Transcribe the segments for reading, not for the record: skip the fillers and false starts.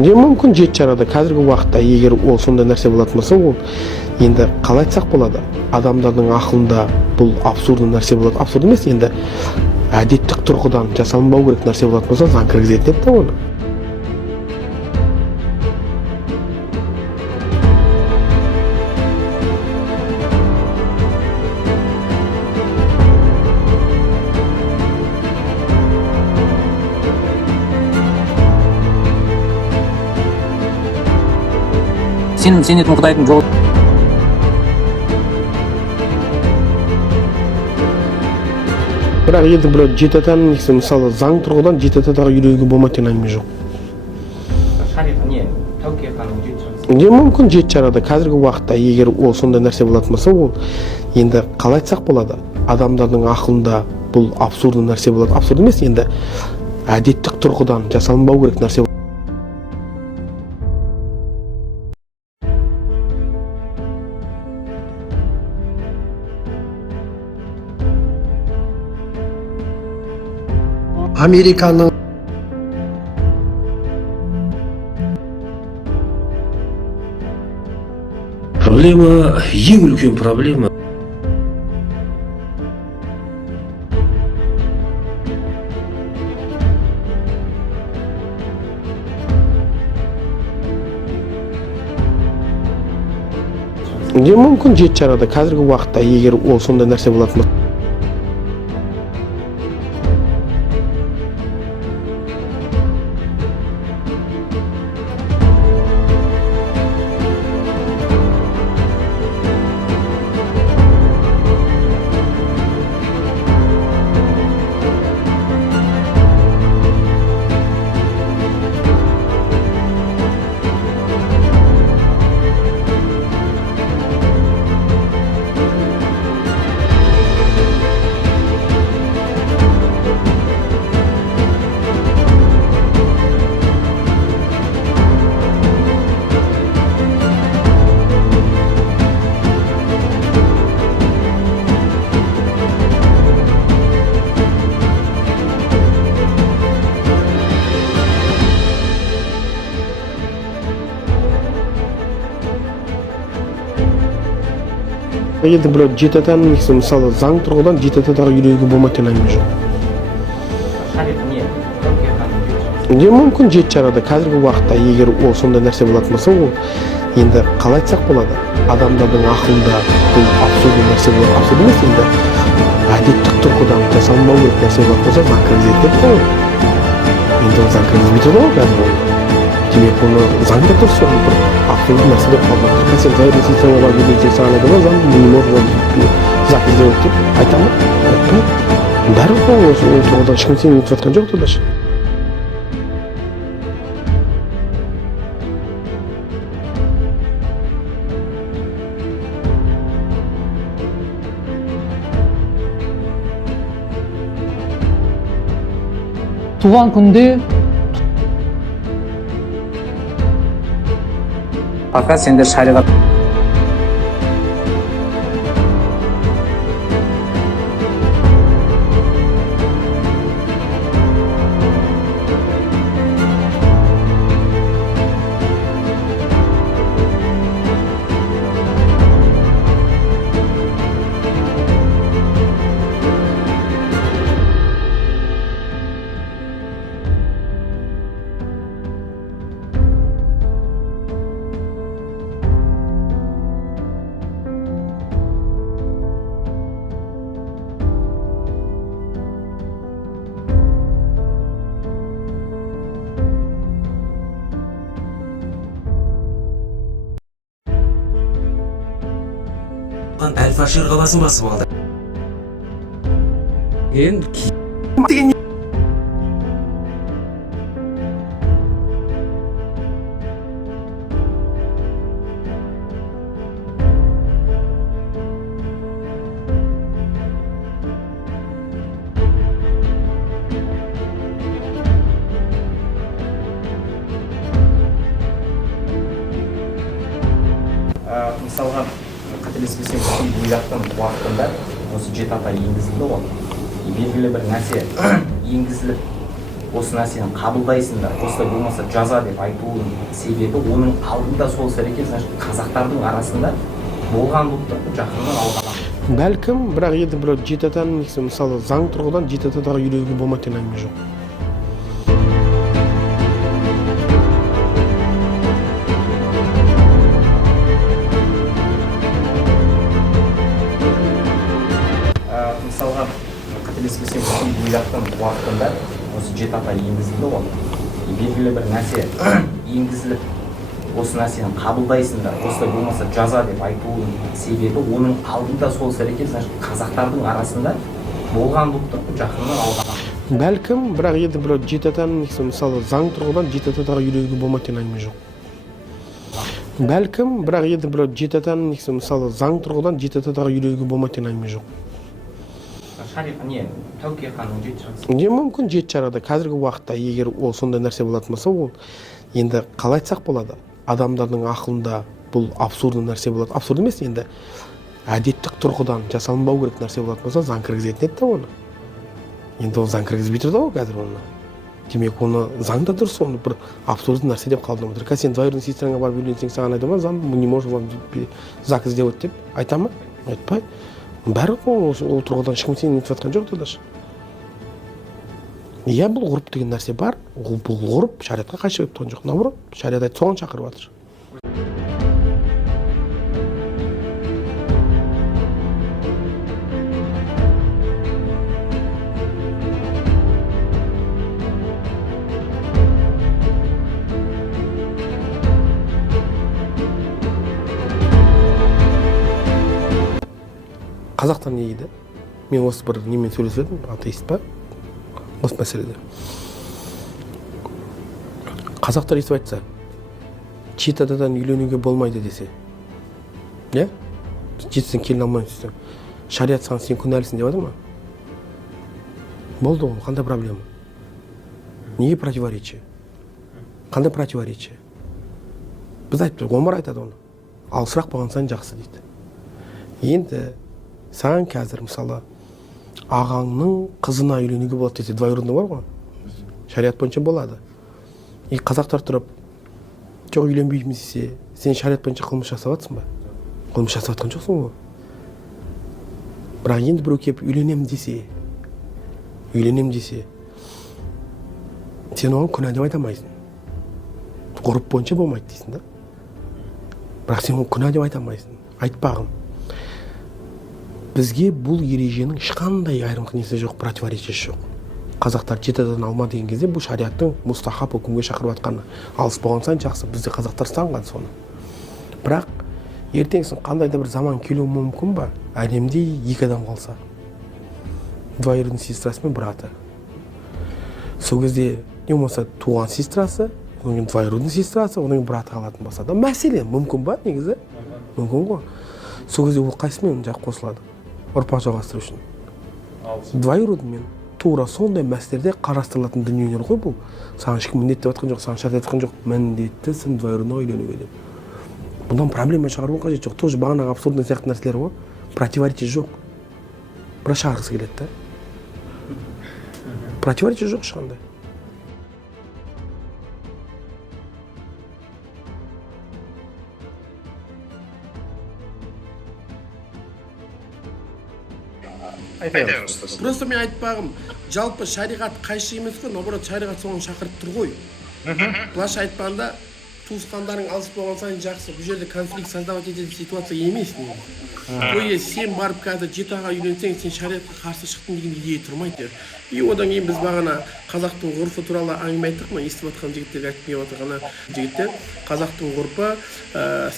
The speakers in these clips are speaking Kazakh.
Де мүмкін жеті жарады қазіргі уақытта егер ол сондай нәрсе болатын болса, ол енді қалай айтсақ болады, адамдардың ақылында бұл абсурдный нәрсе болады. Абсурд емес, енді әдеттік тұрғыдан жасалынбау керек нәрсе болатын болса, заң кіргізетін еді оны. Сенің сенетін Құдайдың жолы. Бірақ енді біреу жеті атаның негізі мысалы заң тұрғыдан жеті атаға үйренуге болмайды деген әңгіме жоқ. Шариғат не? Тәуке ханым жеті жарады. Де мүмкін жеті жарады қазіргі уақытта егер ол сондай нәрсе болатын болса, ол енді қалай айтсақ болады, адамдардың ақылында бұл абсурдный нәрсе болады. Абсурд емес, енді әдеттік тұрғыдан жасалынбау керек нәрсе. Американың Проблема, ең үлкен проблема. Де мүмкін жеті жарады қазіргі уақытта егер ол сондай нәрсе болатын болса. Енді біреу жеті атаның негізі мысалы заң тұрғыдан жеті атаға үйренуге болмайды деген әңгіме жоқ. Шариғат не? Тәуке ханым жеті жарады. Де мүмкін жеті жарады қазіргі уақытта егер ол сондай нәрсе болатын болса, ол енді қалай айтсақ болады, адамдардың ақылында бұл абсурдный нәрсе болады. Абсурд емес, енді әдеттік тұрғыдан жасалынбау керек нәрсе болатын болса, заң кіргізетін еді ғой. Енді ол заң кіргізбей тұр ғой қазір оны. Демек оны заңда дұрыс ол бір абсурдный нәрсе деп қалдырады. Сен заявление олар берген саған айтады, заң не может запись сделать деп айта ма? Айтпайды. Бәрібір ол тұрғыдан ешкім сені ұмытып жатқан жоқ даже. туған күнде Ака сендер шариғат. Әл-Фашир қаласын басып алды. Мысалға қателеспесем ойлақтың уақытында осы жеті ата енгізілді ғой. Белгілі бір нәрсе енгізіліп осы нәрсені қабылдайсыңдар, осылай болмаса жаза деп айтуының себебі оның алдында сол іс-әрекет, значит, қазақтардың арасында болған болып тұр, жақыннан алған. Бәлкім, бірақ енді бір жеті атаның негізі мысалы заң тұрғыдан жеті атадағы үйленуге болмайды деген әңгіме жоқ. Мысалға, қателеспесем, Ирактың уақытында осы жеті ата енгізілді ғой. Белгілі бір нәрсе енгізіліп, осы нәрсені қабылдайсыңдар, осылай болмаса жаза деп айтуының себебі оның алдында сол іс-әрекет, значит, қазақтардың арасында болған болып тұр, жақыннан алған. Бәлкім, бірақ енді бір жеті атаның негізі мысалы заң тұрғыдан жеті атадағы үйленуге болмайды деген әңгіме жоқ. Бәлкім, бірақ енді бір жеті атаның негізі мысалы заң тұрғыдан жеті атадағы үйленуге болмайды деген әңгіме жоқ. Шариғат не? Тәуке ханның жеті жарғысы. Мүмкін жеті жарғыда қазіргі уақытта егер ол сондай нәрсе болатын болса, ол енді қалай айтсақ болады, адамдардың ақылында бұл абсурдный нәрсе болады. Абсурд емес, енді әдеттік тұрғыдан жасалынбау керек нәрсе болатын болса, заң кіргізетін еді оны. Енді ол заң кіргізбей тұрды ғой қазір оны. Демек, оны заңда дұрыс, оны бір абсурдный нәрсе деп қабылдап отыр. Сен двоюродный сестраңа барып үйленсең, саған айтады ма, заң не может вам зак сделать деп айта ма? Айтпайды. Бәрі ол тұрғыдан ешкім сені нетіп жатқан жоқ даже. Иә, бұл ғұрып деген нәрсе бар. Бұл ғұрып шариғатқа қайшы келіп тұрған жоқ. Наоборот, шариғат айтып соған шақырып жатыр. Қазақтар не дейді? Мен осы бір немен сөйлесіп едім, атеист па? Осы мәселеде. Қазақтар естіп айтса, жеті атадан үйленуге болмайды десе. Иә? Жетісін келін алмайсың десең. Шариғат саған сен күнәлісің деп айтыр ма? Болды ғой, қандай проблема? Неге противоречие? Қандай противоречие? Біз айтып тұрмыз, Омар айтады оны. Алысырақ болған сайын жақсы дейді. Енді саған қазір мысалы ағаңның қызына үйленуге болады десе, двоюродный бар ғой, шариғат бойынша болады. И қазақтар тұрып, жоқ үйленбейміз десе, сен шариғат бойынша қылмыс жасап жатсың ба? Қылмыс жасап жатқан жоқсың ғой. Бірақ енді біреу келіп үйленем десе, сен оған күнә деп айта алмайсың. Ғұрып бойынша болмайды дейсің да. Бірақ сен оған күнә деп айта алмайсың. Айтпағым. Бізге бұл ереженің ешқандай айырымдық несі жоқ, противоречиесі жоқ. Қазақтар жеті атадан алма деген кезде бұл шариғаттың мұстахаб үкімге шақырып жатқаны. Алыс болған сайын жақсы, бізде қазақтар ұстанған соны. Бірақ ертеңсін қандай да бір заман келуі мүмкін ба? Әлемде екі адам қалса, двоюродный сестрасы мен браты. Сол кезде не болмаса туған сестрасы, одан кейін двоюродный сестрасы, одан кейін браты қалатын болса да, мәселен мүмкін ба негізі? Мүмкін ғой. Сол кезде ол қайсымен жақ қосылады? Ұрпақ жалғастыру үшін. Двоюродный мен тура сондай мәселелерде қарастырылатын дүниелер ғой бұл. Саған ешкім міндеттеп жатқан жоқ, саған шарт еткен жоқ, міндеттісің двоюродныйға үйленуге деп. Бұдан проблема шығару қажет жоқ. Тоже бағанағы абсурдный сияқты нәрселер ғой. Противоречие жоқ. Бірақ шығарғысы келеді да. Противоречие жоқ ешқандай. Просто мен айтпағым, жалпы шариғат қайшы емес қой, наоборот шариғат соған шақырып тұр ғой. Былайша айтқанда, туысқандарың алыс болған сайын жақсы, бұл жерде конфликт создавать ететін ситуация емес негізі. То есть сен барып қазір жеті аға үйленсең, сен шариғатқа қарсы шықтың деген идея тұрмайды. И одан кейін біз бағана қазақтың ғұрфы туралы әңгіме айттық ма, естіп жатқан жігіттерге айтып келіп отырғаны жігіттер, қазақтың ғұрпы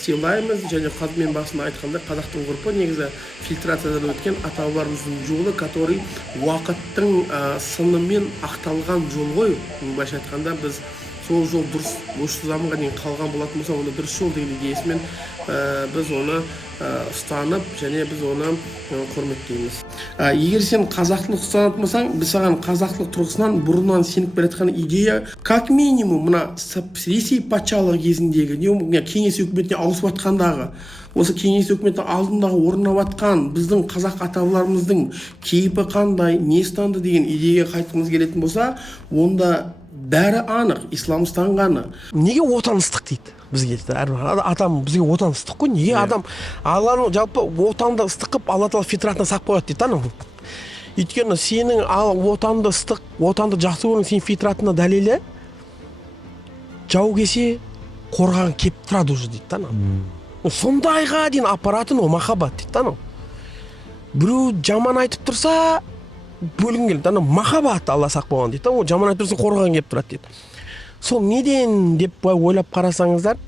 сыйлаймыз, және мен басында айтқанда қазақтың ғұрпы негізі фильтрациядан өткен ата-бабаларымыздың жолы, который уақыттың сынымен ақталған жол ғой. Былайша айтқанда біз сол жол дұрыс осы заманға дейін қалған болатын болса, онда дұрыс жол деген идеясымен біз оны ұстанып және біз оны құрметтейміз. Егер сен қазақтылық ұстанатын болсаң, біз саған қазақтылық тұрғысынан бұрыннан сеніп келе жатқан идея как минимум мына Ресей патшалығы кезіндегі кеңес үкіметіне ауысып жатқандағы осы кеңес үкіметінің алдындағы орнап жатқан біздің қазақ ата-бабаларымыздың кейпі қандай, не ұстанды деген идеяға қайтқымыз келетін болса, онда бәрі анық, ислам ұстанғаны. Неге отаныстық дейді бізге? Адам бізге отаныстық қой. Неге адам Алланың жалпы отанды ыстық қылып Алла тағала фитратына сақ қояды дейді анау. Өйткені сенің отанды ыстық, отанды жақсы көруің сенің фитратына дәлелі жау келсе қорған кеп тұрады уже дейді анау. Сондайға дейін апаратын ол махаббат дейді анау. Біреу жаман айтып тұрса бөлгің келеді. Анау махаббат Алла сақ болған дейді. Ол жаман айтып тұрса қорған кеп тұрады дейді. Сол неден деп ойлап қарасаңыздар,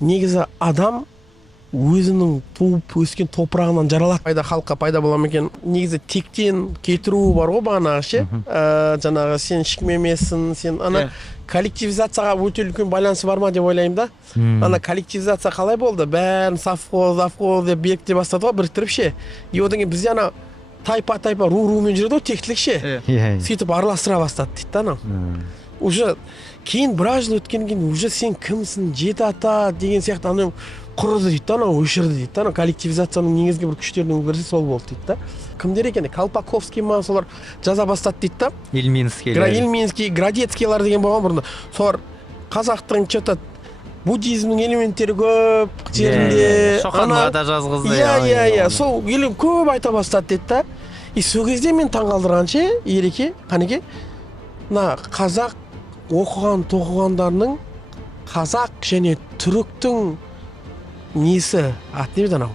негізі адам өзінің туып өскен топырағынан жаралады. Пайда халыққа пайда бола ма екен? Негізі тектен кетіру бар ғой бағанағы ше. Жаңағы сен ешкім емессің, сен ана коллективизацияға өте үлкен байланысы бар ма деп ойлаймын да. Ана коллективизация қалай болды? Бәрін совхоз деп бекіте бастады ғой, біріктіріп ше. И одан кейін бізде ана тайпа румен жүреді ғой, тектілік ше. Сөйтіп араластыра бастады дейді анау. Уже кейін біраз жыл өткен кейін уже сен кімсің, жеті ата деген сияқты анау құрыды дейді анау, өшірді дейді анау. Коллективизацияның негізгі бір күштерінің бірі сол болды дейді да. Кімдер екен? Колпаковский ма, солар жаза бастады дейді да. Ильминский, Градецкийлар деген болған бұрында. Солар қазақтың что-то буддизмнің элементтері көп жерінде. Шоқанға да жазғызды. Иә, сол көп айта бастады дейді да. И сол кезде мен таңғалдырған ше, Ереке, Қанеке, мына қазақ оқыған-тоқығандарының қазақ және түріктің несі, не беді анау,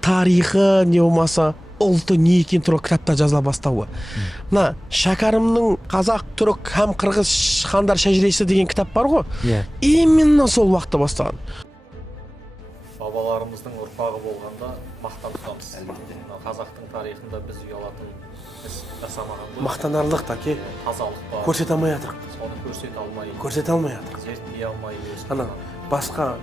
тарихы не болмаса ұлты не екен туралы кітаптар жазыла бастауы. Мына Шәкәрімнің қазақ, түрік һәм қырғыз хандар шәжіресі деген кітап бар ғой. Именно сол уақытта бастаған. Бабаларымыздың ұрпағы болғанда мақтан тұтамыз. Қазақтың тарихында біз ұялатын іс жасамаған ғой. Мақтанарлық таке. Тазалық бар. Көрсете алмай жатырық. Соны көрсете алмай жатырық. Зерттей алмай ана басқа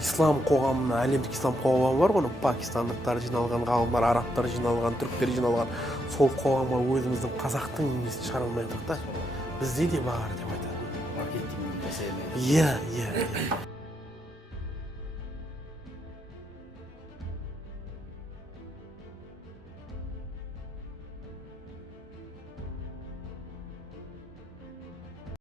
ислам қоғамына, әлемдік ислам қоғамы бар ғой, пакистандықтар жиналған, ғалымдар, арабтар жиналған, түріктер жиналған, сол қоғамға өзіміздің қазақтың несін шығара алмай жатырық та. Бізде де бар деп айтады. маркетинг жасай алмай. Иә.